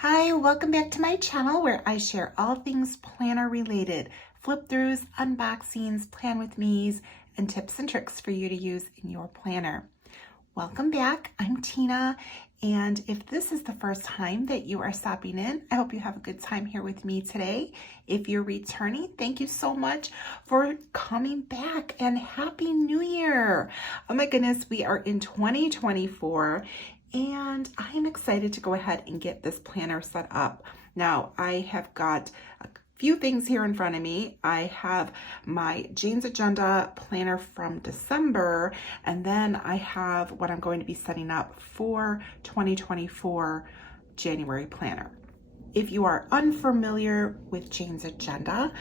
Hi, welcome back to my channel where I share all things planner related, flip-throughs, unboxings, plan with me's, and tips and tricks for you to use in your planner. Welcome back, I'm Tina, and if this is the first time that you are stopping in, I hope you have a good time here with me today. If you're returning, thank you so much for coming back and Happy New Year. Oh my goodness, we are in 2024 and I am excited to go ahead and get this planner set up. Now, I have got a few things here in front of me. I have my Jane's Agenda planner from December, and then I have what I'm going to be setting up for 2024 January planner. If you are unfamiliar with Jane's Agenda,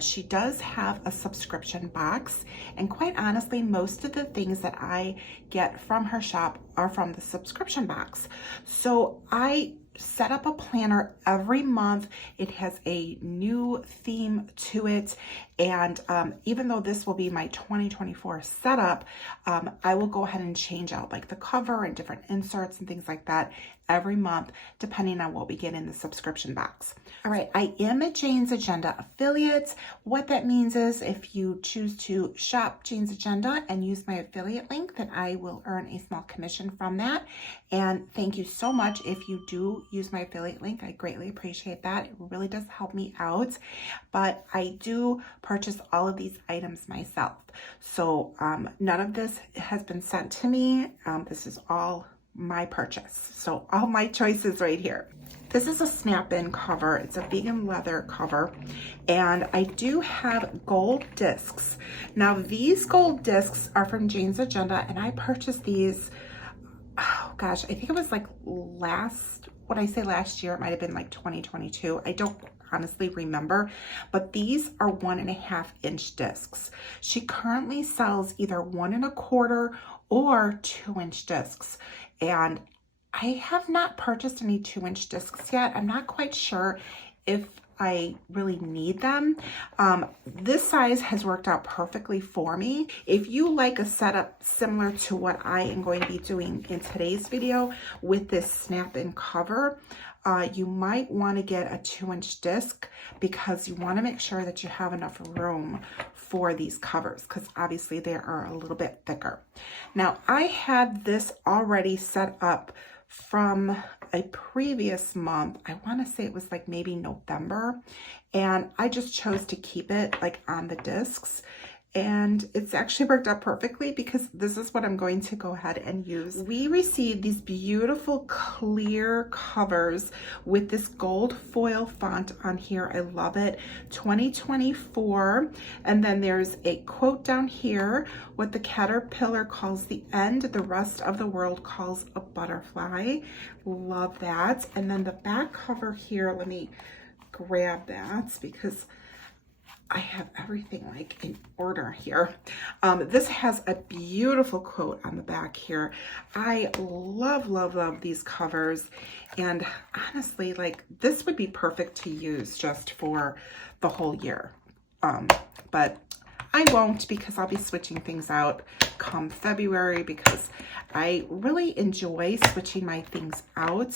she does have a subscription box, and quite honestly, most of the things that I get from her shop are from the subscription box. So I set up a planner every month. It has a new theme to it, and even though this will be my 2024 setup, I will go ahead and change out like the cover and different inserts and things like that every month, depending on what we get in the subscription box. All right, I am a Jane's Agenda affiliate. What that means is if you choose to shop Jane's Agenda and use my affiliate link, then I will earn a small commission from that. And thank you so much if you do use my affiliate link. I greatly appreciate that. It really does help me out. But I do purchase all of these items myself. So none of this has been sent to me. This is all my purchase. So all my choices right here. This is a snap-in cover. It's a vegan leather cover, and I do have gold discs. Now these gold discs are from Jane's Agenda, and I purchased these, oh gosh, I think it was like when I say last year, it might have been like 2022. I don't honestly remember, but these are 1.5 inch discs. She currently sells either 1 1/4 or 2 inch discs, and I have not purchased any 2 inch discs yet. I'm not quite sure if I really need them. This size has worked out perfectly for me. If you like a setup similar to what I am going to be doing in today's video with this snap-in cover, you might want to get a 2 inch disc because you want to make sure that you have enough room for these covers, because obviously they are a little bit thicker. Now I had this already set up from a previous month. I want to say it was like maybe November, and I just chose to keep it like on the discs, and it's actually worked out perfectly because this is what I'm going to go ahead and use. We received these beautiful clear covers with this gold foil font on here. I love it. 2024, and then there's a quote down here: what the caterpillar calls the end, the rest of the world calls a butterfly. Love that. And then the back cover here, let me grab that because I have everything like in order here. This has a beautiful quote on the back here. I love, love, love these covers. And honestly, like this would be perfect to use just for the whole year. But I won't, because I'll be switching things out come February, because I really enjoy switching my things out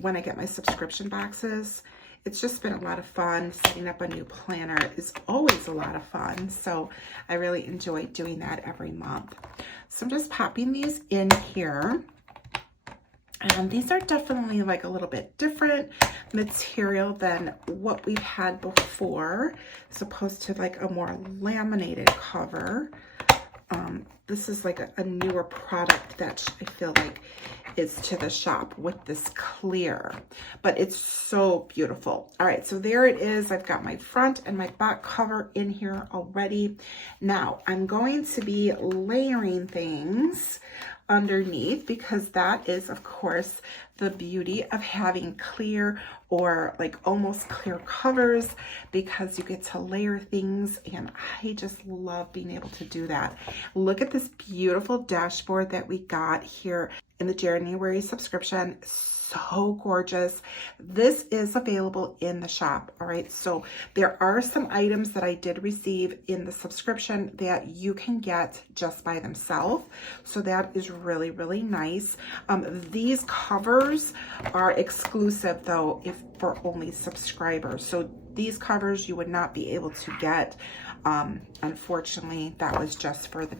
when I get my subscription boxes. It's just been a lot of fun. Setting up a new planner is always a lot of fun. So I really enjoy doing that every month. So I'm just popping these in here. And these are definitely like a little bit different material than what we've had before, as opposed to like a more laminated cover. This is like a newer product that I feel like is to the shop with this clear, but it's so beautiful. All right, so there it is. I've got my front and my back cover in here already. Now I'm going to be layering things underneath, because that is of course the beauty of having clear or like almost clear covers, because you get to layer things, and I just love being able to do that. Look at this beautiful dashboard that we got here. in the January subscription. So gorgeous. This is available in the shop. All right, so there are some items that I did receive in the subscription that you can get just by themselves, so that is really, really nice. These covers are exclusive though, if for only subscribers. So these covers you would not be able to get. Unfortunately, that was just for the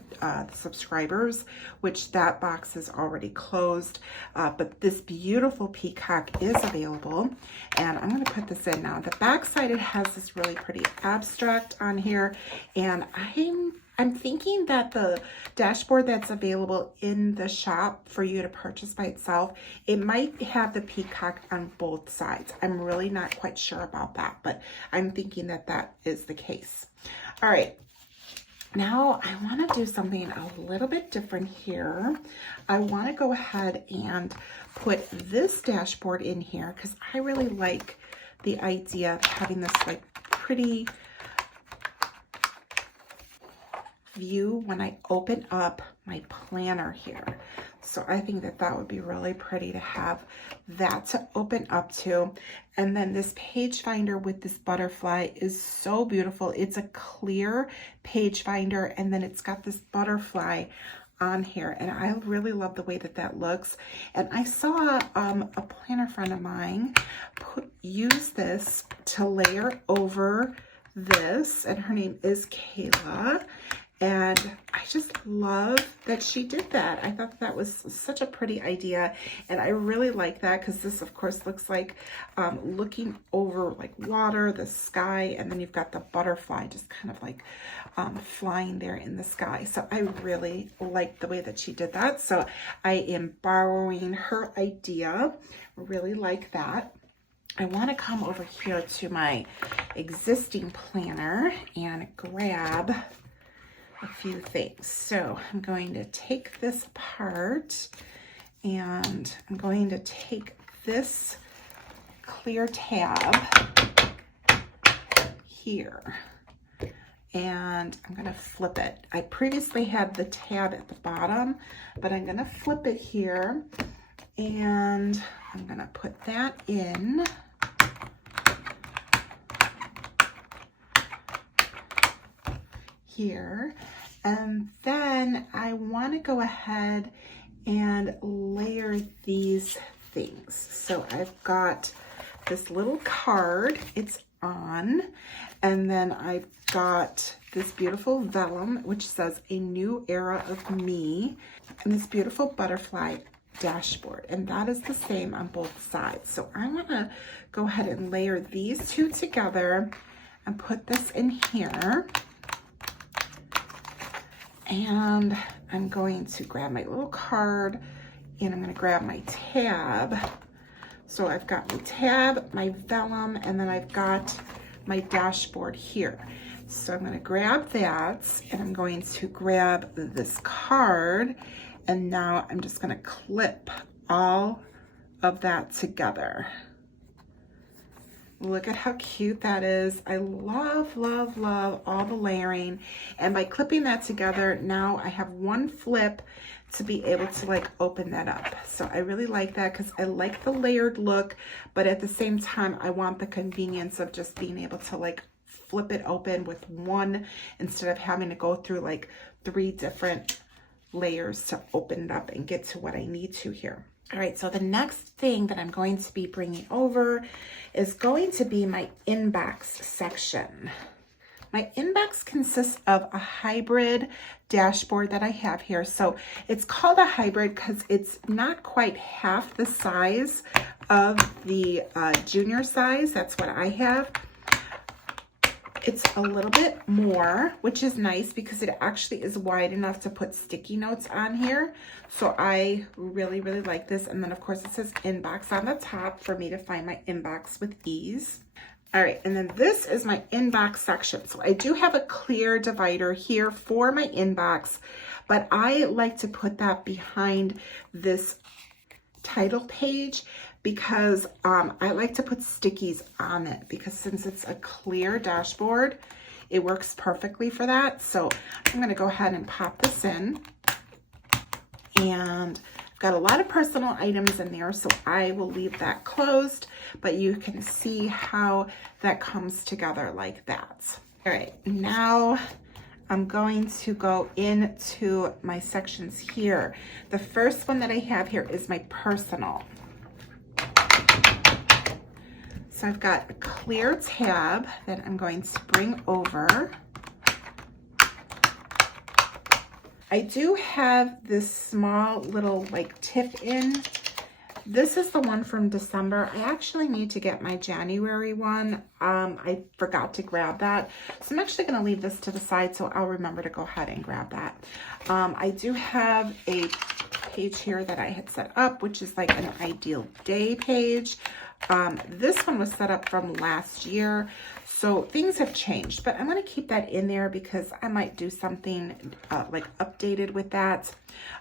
subscribers, which that box is already closed. But this beautiful peacock is available, and I'm going to put this in now. The back side, it has this really pretty abstract on here, and I'm thinking that the dashboard that's available in the shop for you to purchase by itself, it might have the peacock on both sides. I'm really not quite sure about that, but I'm thinking that that is the case. All right, now I want to do something a little bit different here. I want to go ahead and put this dashboard in here because I really like the idea of having this like pretty view when I open up my planner here. So I think that that would be really pretty to have that to open up to. And then this page finder with this butterfly is so beautiful. It's a clear page finder, and then it's got this butterfly on here, and I really love the way that that looks. And I saw a planner friend of mine use this to layer over this, and her name is Kayla. And I just love that she did that. I thought that was such a pretty idea, and I really like that because this, of course, looks like looking over like water, the sky, and then you've got the butterfly just kind of like flying there in the sky. So I really like the way that she did that. So I am borrowing her idea. Really like that. I want to come over here to my existing planner and grab a few things. So I'm going to take this apart, and I'm going to take this clear tab here, and I'm going to flip it. I previously had the tab at the bottom, but I'm going to flip it here, and I'm going to put that in. Here, and then I want to go ahead and layer these things. So I've got this little card, it's on, and then I've got this beautiful vellum which says a new era of me, and this beautiful butterfly dashboard, and that is the same on both sides. So I'm gonna go ahead and layer these two together and put this in here. And I'm going to grab my little card, and I'm going to grab my tab. So I've got my tab, my vellum, and then I've got my dashboard here. So I'm going to grab that, and I'm going to grab this card, and now I'm just going to clip all of that together. Look at how cute that is. I love, love, love all the layering. And by clipping that together, now I have one flip to be able to like open that up. So I really like that because I like the layered look, but at the same time, I want the convenience of just being able to like flip it open with one instead of having to go through like 3 different layers to open it up and get to what I need to here. All right, so the next thing that I'm going to be bringing over is going to be my inbox section. My inbox consists of a hybrid dashboard that I have here. So it's called a hybrid because it's not quite half the size of the junior size. That's what I have. It's a little bit more, which is nice because it actually is wide enough to put sticky notes on here. So I really, really like this. And then of course it says inbox on the top for me to find my inbox with ease. All right, and then this is my inbox section. So I do have a clear divider here for my inbox, but I like to put that behind this title page because I like to put stickies on it because since it's a clear dashboard, it works perfectly for that. So I'm gonna go ahead and pop this in, and I've got a lot of personal items in there, so I will leave that closed, but you can see how that comes together like that. All right, now I'm going to go into my sections here. The first one that I have here is my personal. So I've got a clear tab that I'm going to bring over. I do have this small little like tip in. This is the one from December. I actually need to get my January one. I forgot to grab that. So I'm actually going to leave this to the side so I'll remember to go ahead and grab that. I do have a page here that I had set up, which is like an ideal day page. This one was set up from last year, so things have changed, but I'm going to keep that in there because I might do something like updated with that.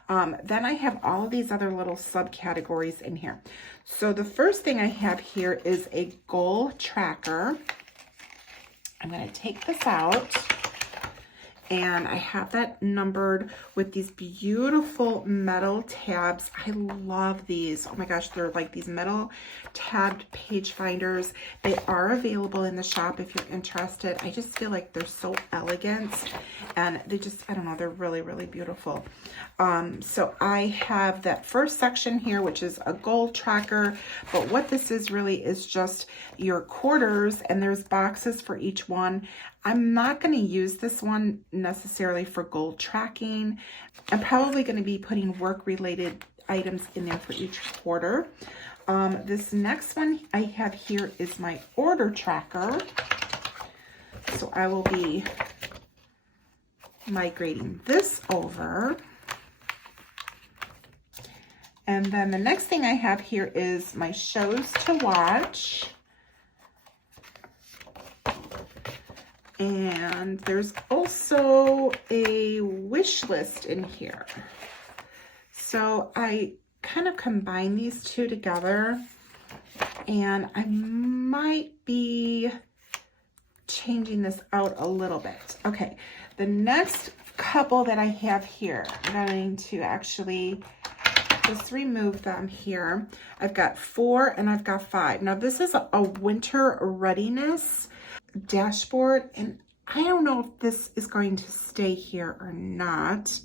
Then I have all of these other little subcategories in here. So the first thing I have here is a goal tracker. I'm going to take this out. And I have that numbered with these beautiful metal tabs. I love these. Oh my gosh, they're like these metal tabbed page finders. They are available in the shop if you're interested. I just feel like they're so elegant and they just, I don't know, they're really, really beautiful. So I have that first section here, which is a goal tracker. But what this is really is just your quarters, and there's boxes for each one. I'm not going to use this one necessarily for goal tracking. I'm probably going to be putting work-related items in there for each quarter. This next one I have here is my order tracker. So I will be migrating this over. And then the next thing I have here is my shows to watch. And there's also a wish list in here. So I kind of combine these two together, and I might be changing this out a little bit. Okay, the next couple that I have here, I'm going to actually just remove them here. I've got 4 and I've got 5. Now this is a winter readiness dashboard, and I don't know if this is going to stay here or not.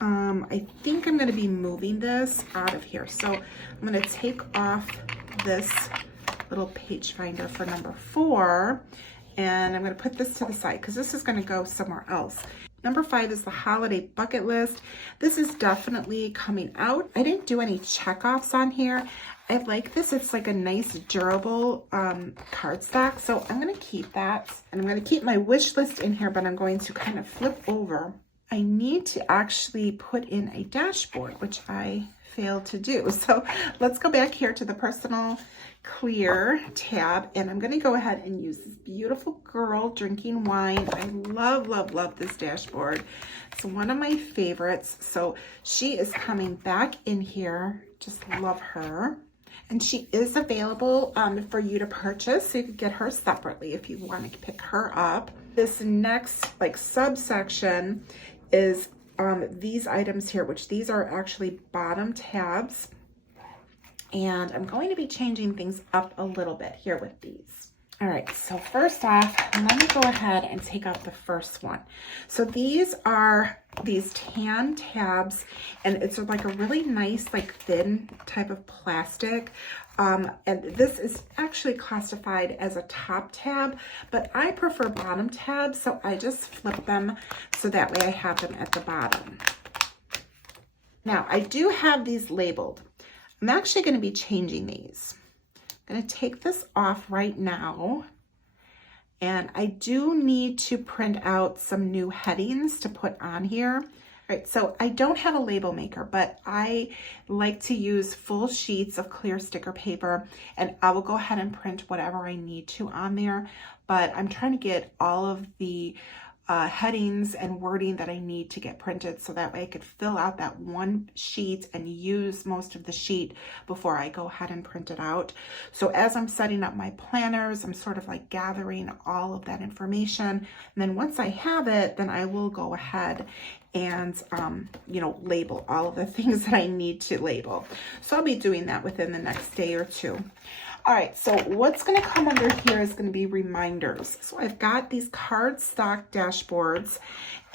I think I'm going to be moving this out of here. So I'm going to take off this little page finder for number 4, and I'm going to put this to the side because this is going to go somewhere else. Number 5 is the holiday bucket list. This is definitely coming out. I didn't do any checkoffs on here. I like this. It's like a nice durable cardstock. So I'm going to keep that. And I'm going to keep my wish list in here, but I'm going to kind of flip over. I need to actually put in a dashboard, which I failed to do. So let's go back here to the personal clear tab, and I'm going to go ahead and use this beautiful girl drinking wine. I love, love, love this dashboard. It's one of my favorites. So she is coming back in here. Just love her. And she is available for you to purchase. So you could get her separately if you want to pick her up. This next like subsection is these items here, which these are actually bottom tabs. And I'm going to be changing things up a little bit here with these. All right, so first off, let me go ahead and take out the first one. So these are these tan tabs, and it's like a really nice, like thin type of plastic. And this is actually classified as a top tab, but I prefer bottom tabs, so I just flip them so that way I have them at the bottom. Now, I do have these labeled. I'm actually going to be changing these. I'm going to take this off right now, and I do need to print out some new headings to put on here. All right, so I don't have a label maker, but I like to use full sheets of clear sticker paper, and I will go ahead and print whatever I need to on there. But I'm trying to get all of the headings and wording that I need to get printed, so that way I could fill out that one sheet and use most of the sheet before I go ahead and print it out. So as I'm setting up my planners, I'm sort of like gathering all of that information, and then once I have it, then I will go ahead and, you know, label all of the things that I need to label. So I'll be doing that within the next day or two. All right, so what's going to come under here is going to be reminders. So I've got these cardstock dashboards,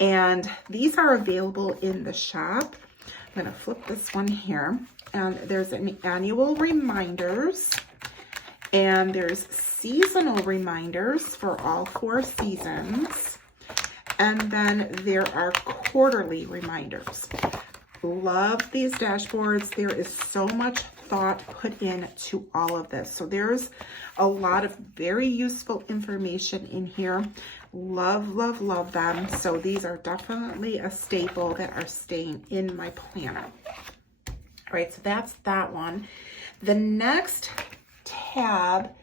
and these are available in the shop. I'm going to flip this one here, and there's an annual reminders, and there's seasonal reminders for all 4 seasons, and then there are quarterly reminders. Love these dashboards. There is so much thought put into all of this. So there's a lot of very useful information in here. Love, love, love them. So these are definitely a staple that are staying in my planner. All right, so that's that one. The next tab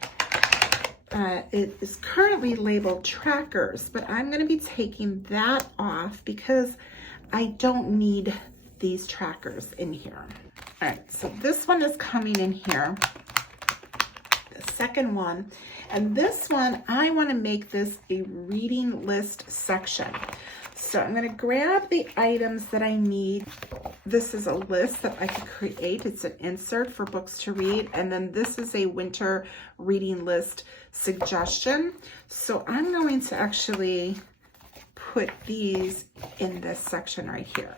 it is currently labeled trackers, but I'm going to be taking that off because I don't need these trackers in here. All right, so this one is coming in here, the second one, and this one I want to make this a reading list section. So I'm going to grab the items that I need. This is a list that I could create. It's an insert for books to read, and then this is a winter reading list suggestion. So I'm going to actually put these in this section right here.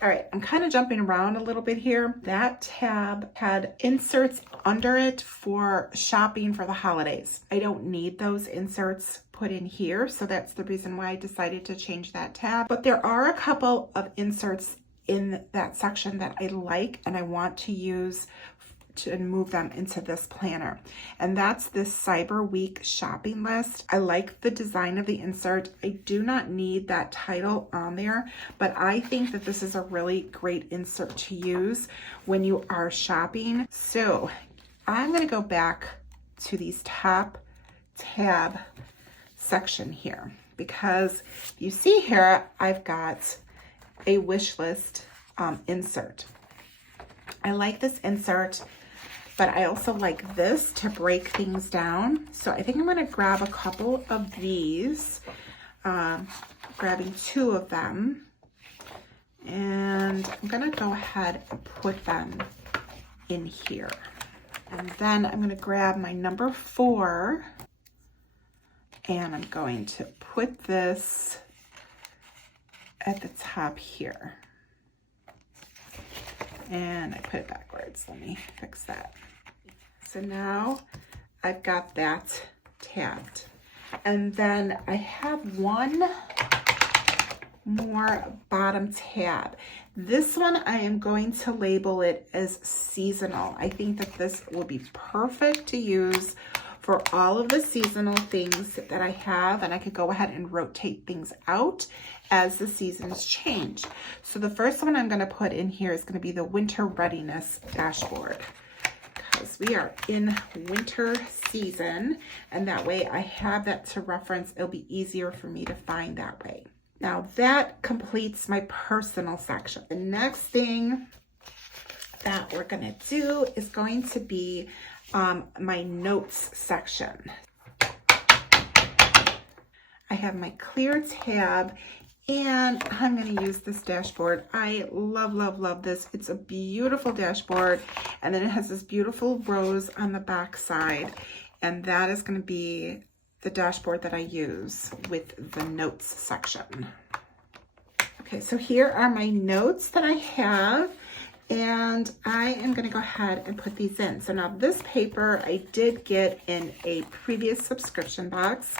All right, I'm kind of jumping around a little bit here. That tab had inserts under it for shopping for the holidays. I don't need those inserts put in here, so that's the reason why I decided to change that tab. But there are a couple of inserts in that section that I like and I want to use to move them into this planner, and that's this Cyber Week shopping list. I like the design of the insert. I do not need that title on there, but I think that this is a really great insert to use when you are shopping. So I'm going to go back to these top tab section here, because you see here I've got a wish list insert. I like this insert, but I also like this to break things down. So I think I'm going to grab a couple of these, grabbing 2 of them, and I'm going to go ahead and put them in here. And then I'm going to grab my number 4, and I'm going to put this at the top here. And I put it backwards. Let me fix that. So now I've got that tabbed. And then I have one more bottom tab. This one I am going to label it as seasonal. I think that this will be perfect to use for all of the seasonal things that I have, and I could go ahead and rotate things out as the seasons change. So the first one I'm going to put in here is going to be the winter readiness dashboard, because we are in winter season, and that way I have that to reference. It'll be easier for me to find that way. Now that completes my personal section. The next thing that we're going to do is going to be my notes section. I have my clear tab, and I'm going to use this dashboard. I love, love, love this. It's a beautiful dashboard, and then it has this beautiful rose on the back side, and that is going to be the dashboard that I use with the notes section. Okay, so here are my notes that I have, and I am going to go ahead and put these in. So now this paper I did get in a previous subscription box.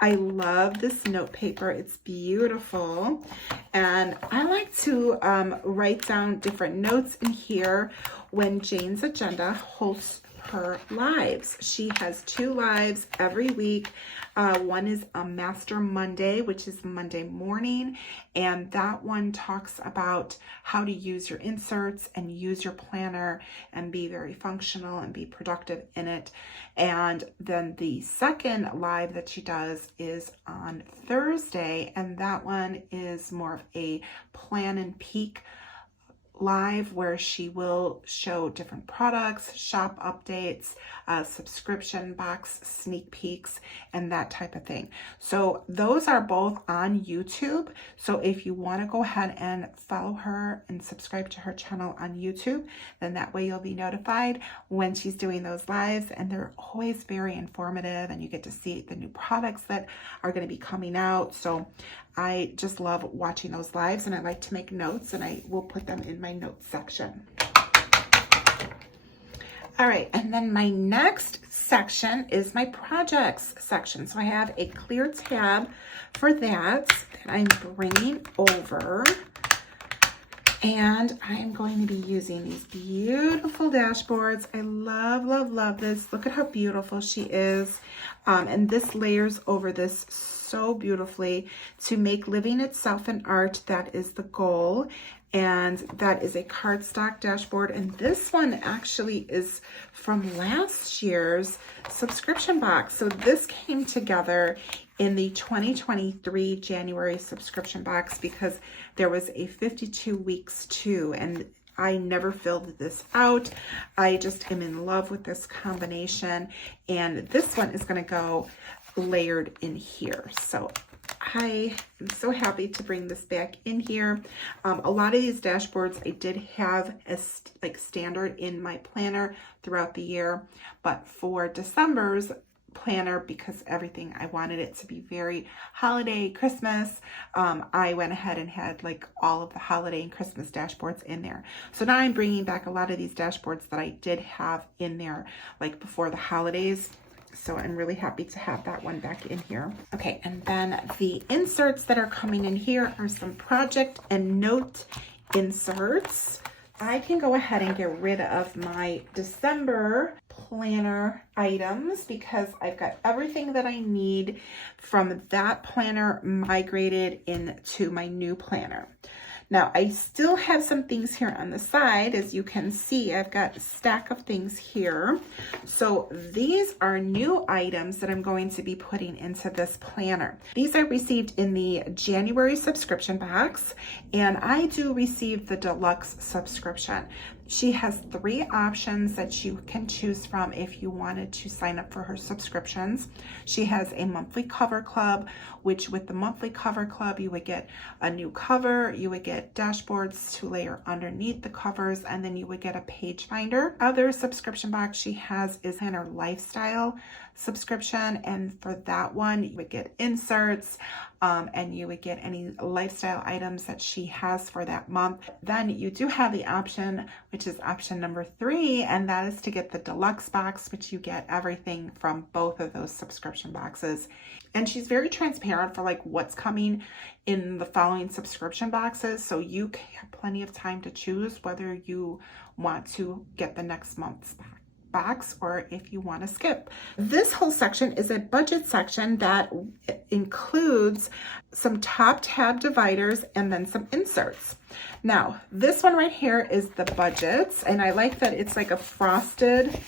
I love this note paper. It's beautiful, and I like to write down different notes in here when Jane's Agenda hosts her lives. She has 2 lives every week. One is a Master Monday, which is Monday morning, and that one talks about how to use your inserts and use your planner and be very functional and be productive in it. And then the second live that she does is on Thursday, and that one is more of a plan and peek live where she will show different products, shop updates, subscription box sneak peeks, and that type of thing. So those are both on YouTube. So if you want to go ahead and follow her and subscribe to her channel on YouTube, then that way you'll be notified when she's doing those lives, and they're always very informative, and you get to see the new products that are going to be coming out. So I just love watching those lives, and I like to make notes, and I will put them in my notes section. All right, and then my next section is my projects section. So I have a clear tab for that I'm bringing over. And I'm going to be using these beautiful dashboards. I love, love, love this. Look at how beautiful she is. And this layers over this so beautifully to make living itself an art. That is the goal. And that is a cardstock dashboard. And this one actually is from last year's subscription box. So this came together in the 2023 January subscription box because there was a 52 weeks too, and I never filled this out. I just am in love with this combination, and this one is going to go layered in here. So I am so happy to bring this back in here. A lot of these dashboards I did have as like standard in my planner throughout the year, but for December's planner, because everything I wanted it to be very holiday, Christmas, I went ahead and had like all of the holiday and Christmas dashboards in there. So now I'm bringing back a lot of these dashboards that I did have in there like before the holidays. So I'm really happy to have that one back in here. Okay, and then the inserts that are coming in here are some project and note inserts. I can go ahead and get rid of my December planner items because I've got everything that I need from that planner migrated into my new planner. Now, I still have some things here on the side. As you can see, I've got a stack of things here. So these are new items that I'm going to be putting into this planner. These I received in the January subscription box, and I do receive the deluxe subscription. She has 3 options that you can choose from if you wanted to sign up for her subscriptions. She has a monthly cover club, which with the monthly cover club, you would get a new cover, you would get dashboards to layer underneath the covers, and then you would get a page finder. Other subscription box she has is in her lifestyle subscription, and for that one you would get inserts, and you would get any lifestyle items that she has for that month. Then you do have the option, which is option number 3, and that is to get the deluxe box, which you get everything from both of those subscription boxes. And she's very transparent for like what's coming in the following subscription boxes, so you have plenty of time to choose whether you want to get the next month's box or if you want to skip. This whole section is a budget section that includes some top tab dividers and then some inserts. Now, this one right here is the budgets, and I like that it's like a frosted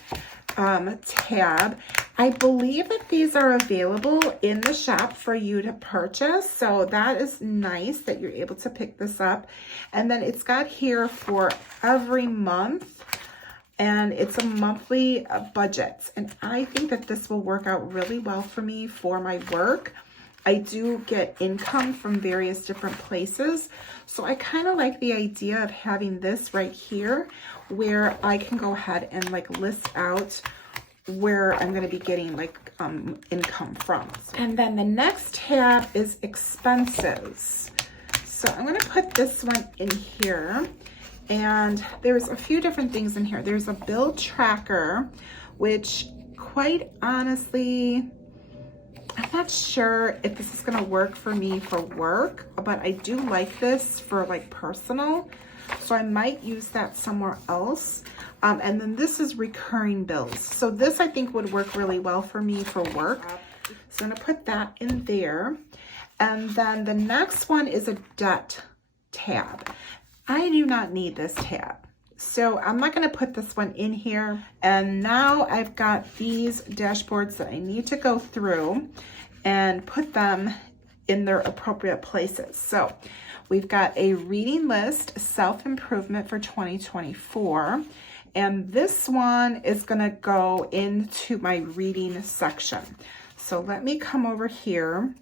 tab. I believe that these are available in the shop for you to purchase, so that is nice that you're able to pick this up. And then it's got here for every month, and it's a monthly budget, and I think that this will work out really well for me for my work. I do get income from various different places, so I kind of like the idea of having this right here where I can go ahead and like list out where I'm going to be getting like income from. And then the next tab is expenses. So I'm going to put this one in here. And there's a few different things in here. There's a bill tracker, which quite honestly, I'm not sure if this is gonna work for me for work, but I do like this for like personal. So I might use that somewhere else. And then this is recurring bills. So this I think would work really well for me for work. So I'm gonna put that in there. And then the next one is a debt tab. I do not need this tab, so I'm not going to put this one in here. And now I've got these dashboards that I need to go through and put them in their appropriate places. So we've got a reading list, self-improvement for 2024. And this one is gonna go into my reading section. So let me come over here.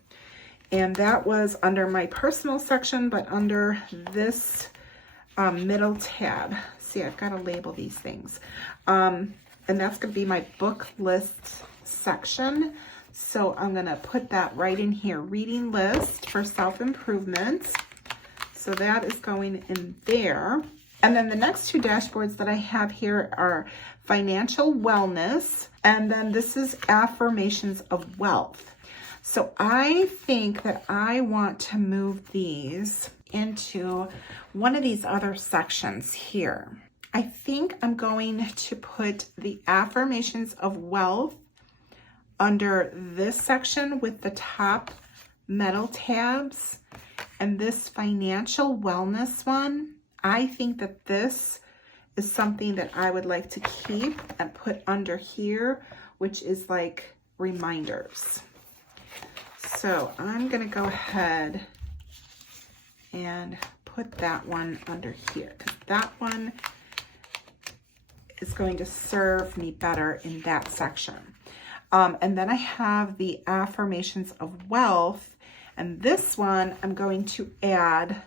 And that was under my personal section, but under this middle tab. See, I've got to label these things. And that's going to be my book list section. So I'm going to put that right in here. Reading list for self-improvement. So that is going in there. And then the next two dashboards that I have here are financial wellness. And then this is affirmations of wealth. So I think that I want to move these into one of these other sections here. I think I'm going to put the affirmations of wealth under this section with the top metal tabs, and this financial wellness one, I think that this is something that I would like to keep and put under here, which is like reminders. So I'm going to go ahead and put that one under here, because that one is going to serve me better in that section. And then I have the affirmations of wealth, and this one I'm going to add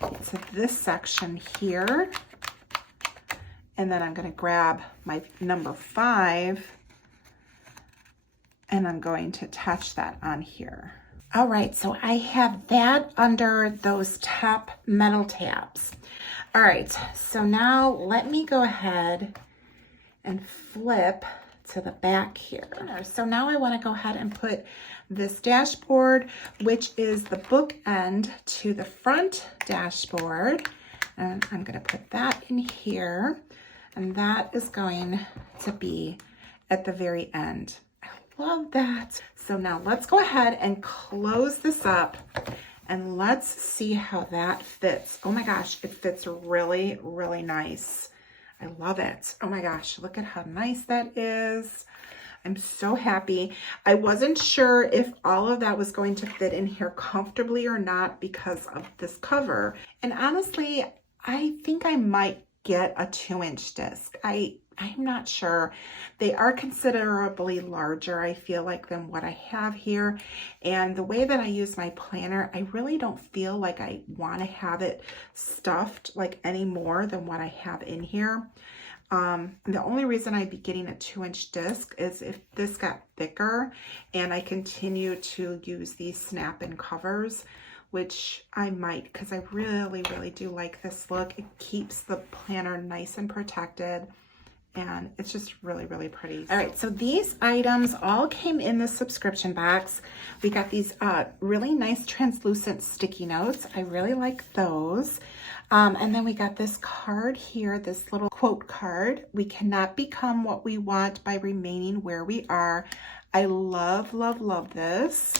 to this section here. And then I'm going to grab my number 5 and I'm going to attach that on here. All right, so I have that under those top metal tabs. All right, so now let me go ahead and flip to the back here. So now I want to go ahead and put this dashboard, which is the bookend to the front dashboard. And I'm going to put that in here. And that is going to be at the very end. Love that. So now let's go ahead and close this up and let's see how that fits. Oh my gosh, it fits really, really nice. I love it. Oh my gosh, look at how nice that is. I'm so happy. I wasn't sure if all of that was going to fit in here comfortably or not because of this cover. And honestly, I think I might get a 2-inch disc. I'm not sure. They are considerably larger, I feel like, than what I have here. And the way that I use my planner, I really don't feel like I want to have it stuffed like any more than what I have in here. The only reason I'd be getting a 2-inch disc is if this got thicker and I continue to use these snap-in covers, which I might, because I really, really do like this look. It keeps the planner nice and protected. And it's just really, really pretty. All right, so these items all came in the subscription box. We got these really nice translucent sticky notes. I really like those. And then we got this card here, this little quote card. We cannot become what we want by remaining where we are. I love, love, love this.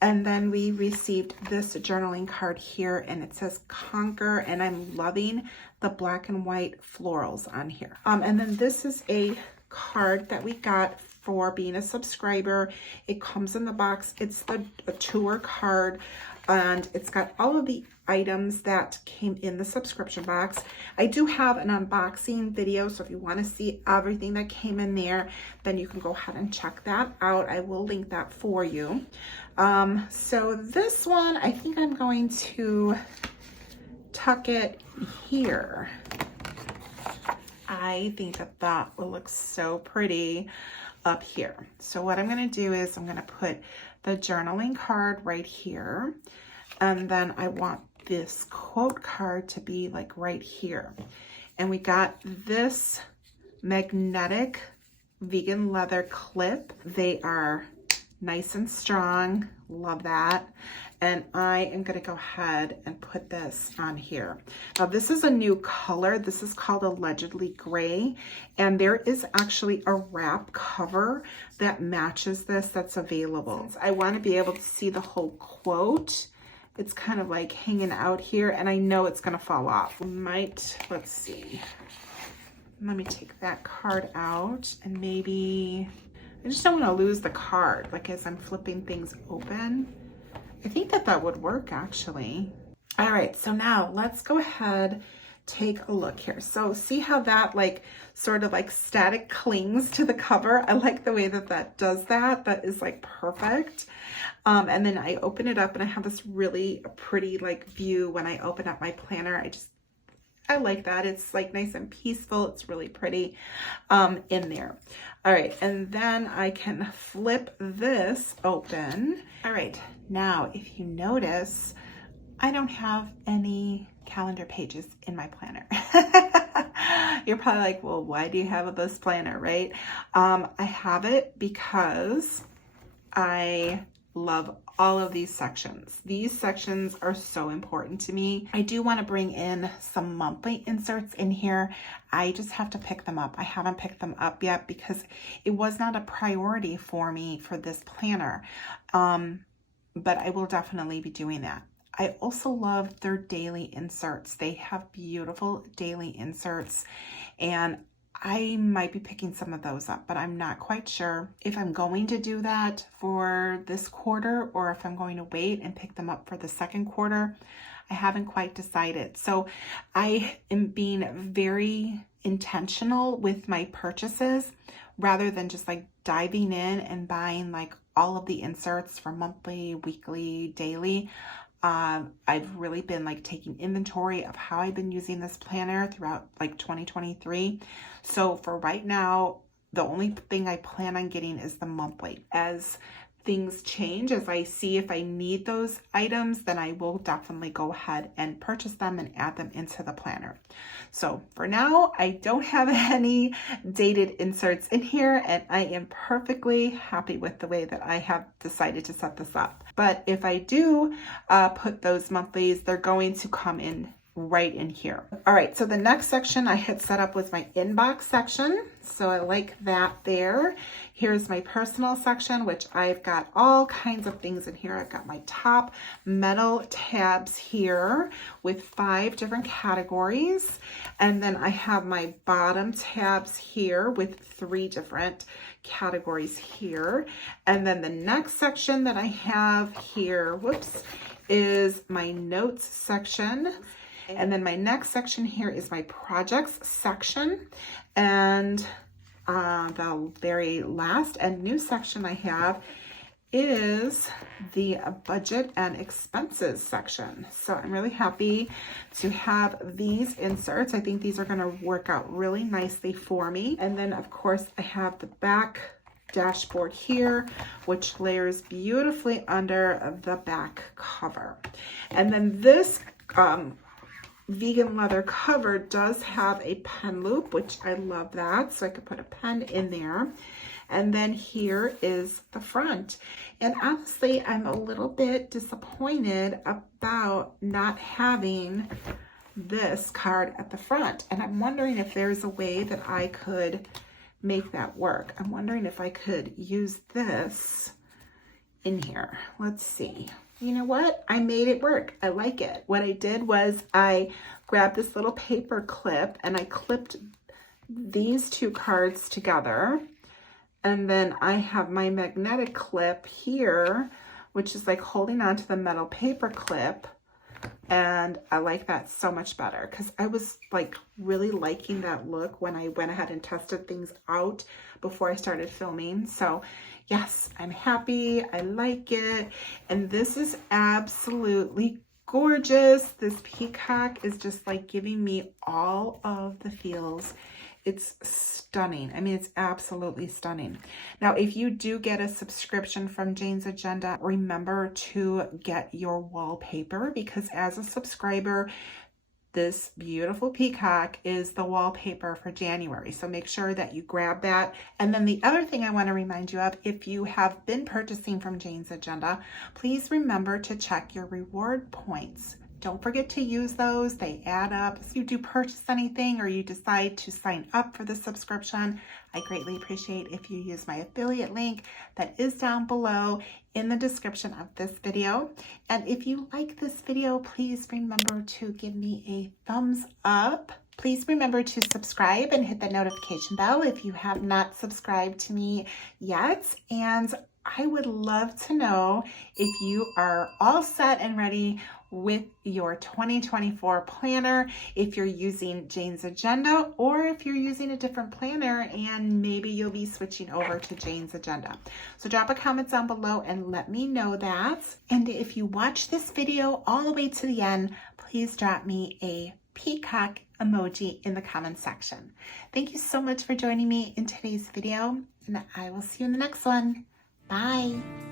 And then we received this journaling card here, and it says Conquer, and I'm loving the black and white florals on here. And then this is a card that we got for being a subscriber. It comes in the box. It's a tour card, and it's got all of the items that came in the subscription box. I do have an unboxing video, so if you want to see everything that came in there, then you can go ahead and check that out. I will link that for you. So this one, I think I'm going to tuck it here. I think that that will look so pretty up here. So what I'm going to do is I'm going to put the journaling card right here, and then I want this quote card to be like right here. And we got this magnetic vegan leather clip. They are nice and strong. Love that. And I am going to go ahead and put this on here. Now this is a new color. This is called Allegedly Gray, and there is actually a wrap cover that matches this that's available. I want to be able to see the whole quote. It's kind of like hanging out here, and I know it's going to fall off. Let's see. Let me take that card out, and maybe, I just don't want to lose the card, like as I'm flipping things open. I think that would work actually. All right, so now let's go ahead, take a look here. So see how that like sort of like static clings to the cover? I like the way that does that. That is like perfect. And then I open it up and I have this really pretty like view when I open up my planner. I like that. It's like nice and peaceful. It's really pretty in there. All right, and then I can flip this open. All right, now if you notice, I don't have any calendar pages in my planner. You're probably like, well, why do you have this planner, right? I have it because I love all of these sections. These sections are so important to me. I do want to bring in some monthly inserts in here. I just have to pick them up. I haven't picked them up yet because it was not a priority for me for this planner. But I will definitely be doing that. I also love their daily inserts. They have beautiful daily inserts, and I might be picking some of those up, but I'm not quite sure if I'm going to do that for this quarter or if I'm going to wait and pick them up for the second quarter. I haven't quite decided. So I am being very intentional with my purchases rather than just like diving in and buying like all of the inserts for monthly, weekly, daily. I've really been like taking inventory of how I've been using this planner throughout like 2023. So for right now, the only thing I plan on getting is the monthly. As things change, as I see if I need those items, then I will definitely go ahead and purchase them and add them into the planner. So for now, I don't have any dated inserts in here, and I am perfectly happy with the way that I have decided to set this up. But if I do put those monthlies, they're going to come in right in here. All right, so the next section I had set up was my inbox section. So I like that there. Here's my personal section, which I've got all kinds of things in here. I've got my top metal tabs here with 5 different categories. And then I have my bottom tabs here with 3 different categories here. And then the next section that I have here, is my notes section. And then my next section here is my projects section. And the very last and new section I have is the budget and expenses section. So I'm really happy to have these inserts. I think these are going to work out really nicely for me. And then of course I have the back dashboard here, which layers beautifully under the back cover. And then this vegan leather cover does have a pen loop, which I love that. So I could put a pen in there. And then here is the front. And honestly, I'm a little bit disappointed about not having this card at the front. And I'm wondering if there's a way that I could make that work. I'm wondering if I could use this in here. Let's see. You know what? I made it work. I like it. What I did was I grabbed this little paper clip and I clipped these 2 cards together. And then I have my magnetic clip here, which is like holding onto the metal paper clip. And I like that so much better because I was like really liking that look when I went ahead and tested things out before I started filming. So yes, I'm happy. I like it. And this is absolutely gorgeous. This peacock is just like giving me all of the feels. It's stunning. I mean, it's absolutely stunning. Now, if you do get a subscription from Jane's Agenda, remember to get your wallpaper because as a subscriber, this beautiful peacock is the wallpaper for January. So make sure that you grab that. And then the other thing I want to remind you of, if you have been purchasing from Jane's Agenda, please remember to check your reward points. Don't forget to use those. They add up. If you do purchase anything or you decide to sign up for the subscription, I greatly appreciate if you use my affiliate link that is down below in the description of this video. And if you like this video, please remember to give me a thumbs up. Please remember to subscribe and hit the notification bell if you have not subscribed to me yet. And I would love to know if you are all set and ready with your 2024 planner, if you're using Jane's Agenda, or if you're using a different planner and maybe you'll be switching over to Jane's Agenda. So drop a comment down below and let me know that. And if you watch this video all the way to the end, please drop me a peacock emoji in the comment section. Thank you so much for joining me in today's video, and I will see you in the next one. Bye.